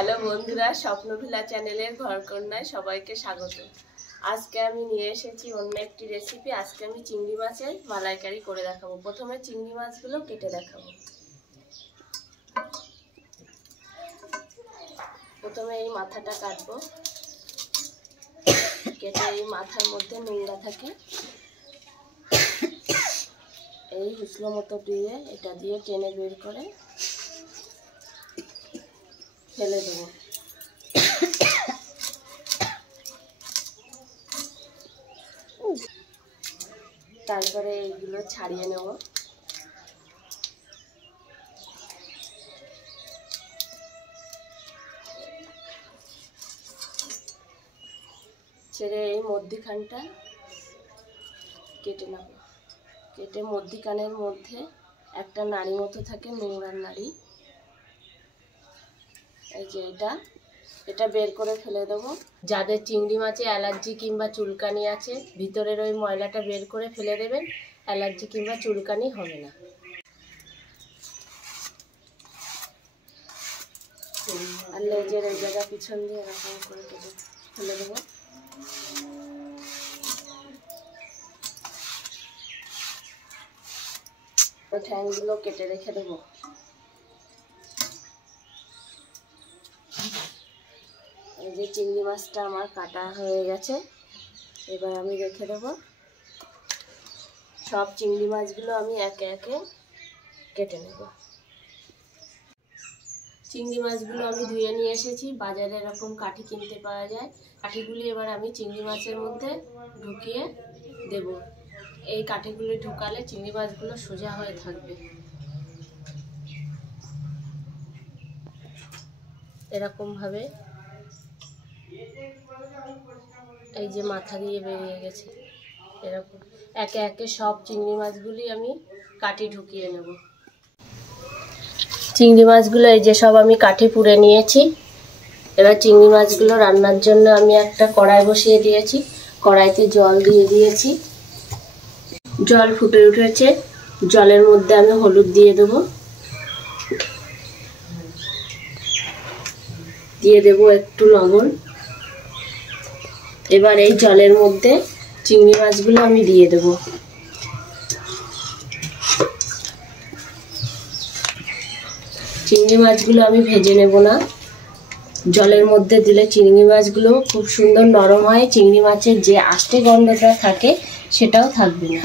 Hello বন্ধুরা, স্বপ্নভিলা চ্যানেলের ঘরকন্যায় সবাইকে স্বাগত। আজকে আমি নিয়ে এসেছি অন্য একটি রেসিপি। আজকে আমি চিংড়ি মাছের মালাইকারি করে দেখাবো। প্রথমে চিংড়ি মাছগুলো কেটে দেখাবো। প্রথমে এই মাথাটা কাটবো। কেটে এই মাথার মধ্যে নোংরা থাকে, এই হুসলো মতো দিয়ে এটা দিয়ে টেনে বের করে ফেলে দেবো। তারপরে এইগুলো ছাড়িয়ে নেব। ছেড়ে এই মধ্যিখানটা কেটে নেব। কেটে মধ্যিখানের মধ্যে একটা নাড়ি মতো থাকে, নোংরার নাড়ি, এই যে এটা বের করে ফেলে দেবো। যাদের চিংড়ি মাছে অ্যালার্জি কিংবা চুলকানি আছে, ভিতরের ওই ময়লাটা বের করে ফেলে দেবেন, অ্যালার্জি কিংবা চুলকানি হবে না। আর লেজের এই জায়গা পিছন দিয়ে এরকম করে কেটে ফেলে দেবো। ঠ্যাংগুলো কেটে রেখে দেবো। এই যে চিংড়ি মাছটা আমার কাটা হয়ে গেছে, এবার আমি রেখে দেবো। সব চিংড়ি মাছগুলো আমি একে একে কেটে নেব। চিংড়ি মাছগুলো আমি ধুয়ে নিয়ে এসেছি, বাজারে এরকম কাঠি কিনতে পাওয়া যায়। কাঠিগুলি এবার আমি চিংড়ি মাছের মধ্যে ঢুকিয়ে দেব। এই কাঠিগুলি ঢুকালে চিংড়ি মাছগুলো সোজা হয়ে থাকবে। এরকম ভাবে এই যে মাথা দিয়ে বেরিয়ে গেছে, এরকম একে একে সব চিংড়ি মাছগুলি আমি কাঠি ঢুকিয়ে নেব। চিংড়ি মাছগুলো এই যে সব আমি কাঠি পুড়ে নিয়েছি। এবার চিংড়ি মাছগুলো রান্নার জন্য আমি একটা কড়াই বসিয়ে দিয়েছি। কড়াইতে জল দিয়ে দিয়েছি, জল ফুটে উঠেছে। জলের মধ্যে আমি হলুদ দিয়ে দেব, দিয়ে দেব একটু লবণ। এবার এই জলের মধ্যে চিংড়ি মাছগুলো আমি দিয়ে দেব। চিংড়ি মাছগুলো আমি ভেজে নেব না, জলের মধ্যে দিলে চিংড়ি মাছগুলো খুব সুন্দর নরম হয়। চিংড়ি মাছের যে আষ্টে গন্ধটা থাকে সেটাও থাকবে না।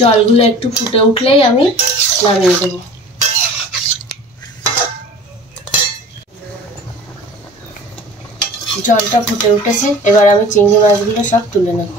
জলগুলো একটু ফুটে উঠলেই আমি নামিয়ে দেব। জলটা ফুটে উঠেছে, এবার আমি চিংড়ি মাছগুলো সব তুলে নেব।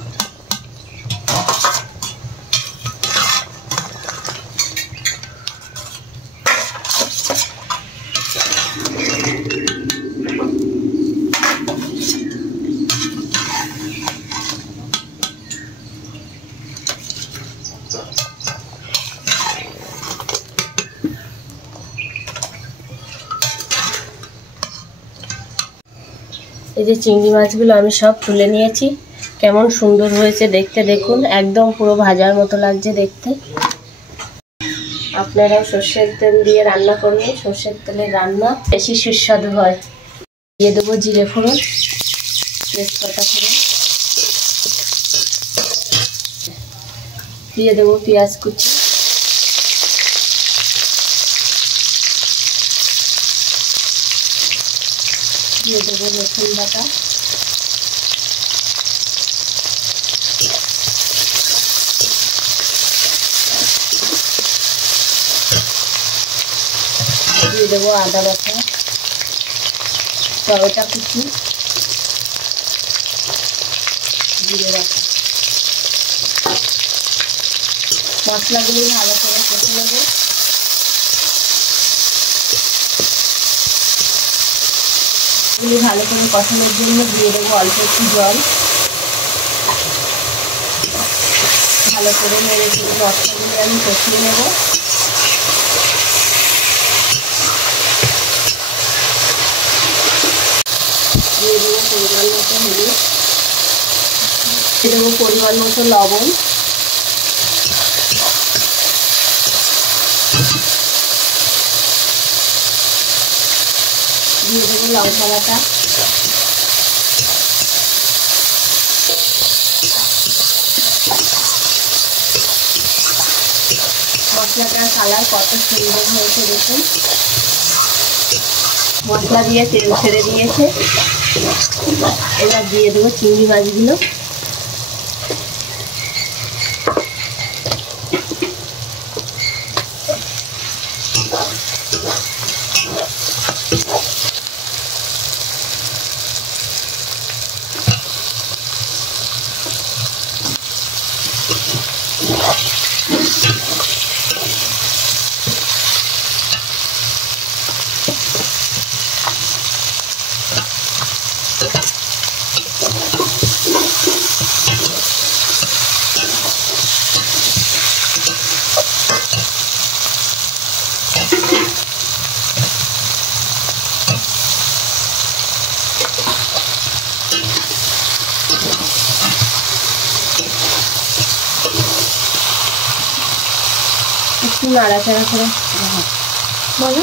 এই যে চিংড়ি মাছগুলো আমি সব তুলে নিয়েছি। কেমন সুন্দর হয়েছে দেখতে, দেখুন, একদম পুরো ভাজার মতো লাগছে দেখতে। আপনারাও সর্ষের তেল দিয়ে রান্না করবেন, সর্ষের তেলের রান্না বেশি সুস্বাদু হয়। দিয়ে দেবো জিরে ফোড়ন, তেজপাতা ফোড়ন, দিয়ে দেবো পেঁয়াজ কুচি, দিয়ে দেবো রসুন বাটা, দিয়ে দেবো আদা বাটা, টমেটো কুচি, জিরে বাটা। মশলাগুলি ভালো করে কষে নেব। ভালো করে কষানোর জন্য দিয়ে দেবো অল্প একটু জল। ভালো করে নেড়ে চেড়ে মশলাগুলো আমি কষিয়ে নেব। দিয়ে দেবো পরিমাণ মতো হলুদ, দিয়ে দেবো পরিমাণ মতো লবণ, দিয়ে দেবো লঙ্কা বাটা, মশলাটার কালার কত সুন্দর হয়েছে দেখুন। মশলা দিয়ে তেল ছেড়ে দিয়েছে। এবার দিয়ে দেবো চিংড়ি মাছগুলো।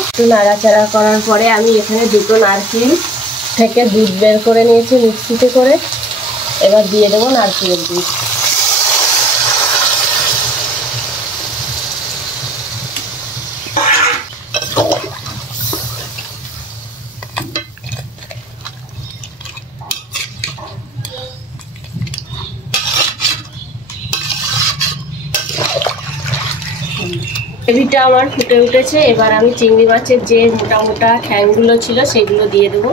একটু নাড়াচাড়া করার পরে আমি এখানে দুটো নারকেল থেকে দুধ বের করে নিয়েছি মিক্সিতে করে। এবার দিয়ে দেবো নারকেলের দুধ। গ্রেভিটা আমার ফুটে উঠেছে। এবার আমি চিংড়ি মাছের যে মোটা মোটা ঠ্যাংগুলো ছিল সেগুলো দিয়ে দেবো।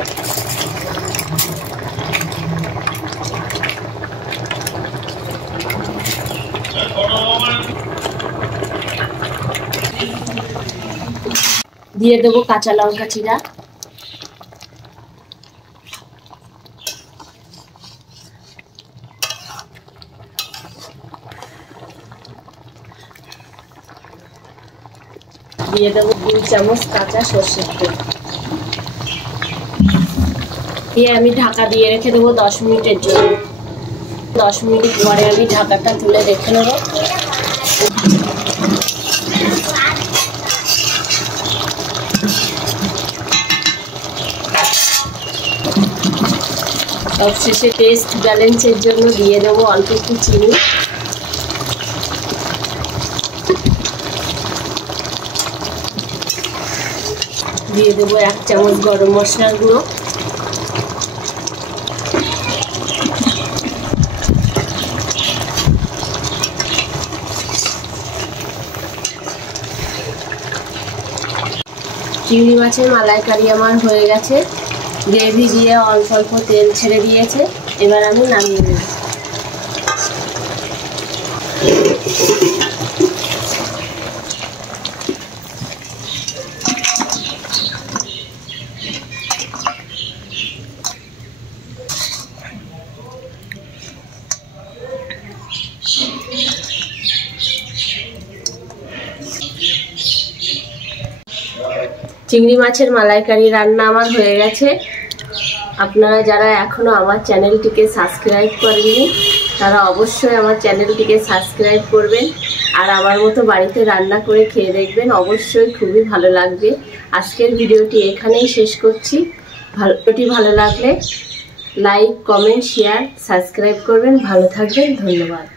দিয়ে দেবো কাঁচা লঙ্কা চিরা, দিয়ে দেবো 2 চামচ কাঁচা সর্ষের তেল, দিয়ে আমি ঢাকা দিয়ে রেখে দেবো 10 মিনিটের জন্য। 10 মিনিট পরে আমি ঢাকাটা তুলে দেখে নেব। সবশেষে টেস্ট ব্যালেন্সের জন্য দিয়ে দেবো অল্প একটু চিনি, দিয়ে দেবো 1 চামচ গরম মশলার গুঁড়ো, চিংড়ি মাছের মালাইকারি আমার হয়ে গেছে। গ্রেভি দিয়ে অল্প অল্প তেল ছেড়ে দিয়েছে। এবার আমি নামিয়ে নেব। চিংড়ি মাছের মালাইকারি রান্না আমার হয়ে গেছে। আপনারা যারা এখনো আমার চ্যানেলটিকে সাবস্ক্রাইব করেননি তারা অবশ্যই আমার চ্যানেলটিকে সাবস্ক্রাইব করবেন আর আমার মতো বাড়িতে রান্না করে খেয়ে দেখবেন, অবশ্যই খুবই ভালো লাগবে। আজকের ভিডিওটি এখানেই শেষ করছি। ভিডিওটি ভালো লাগলে লাইক, কমেন্ট, শেয়ার, সাবস্ক্রাইব করবেন। ভালো থাকবেন। ধন্যবাদ।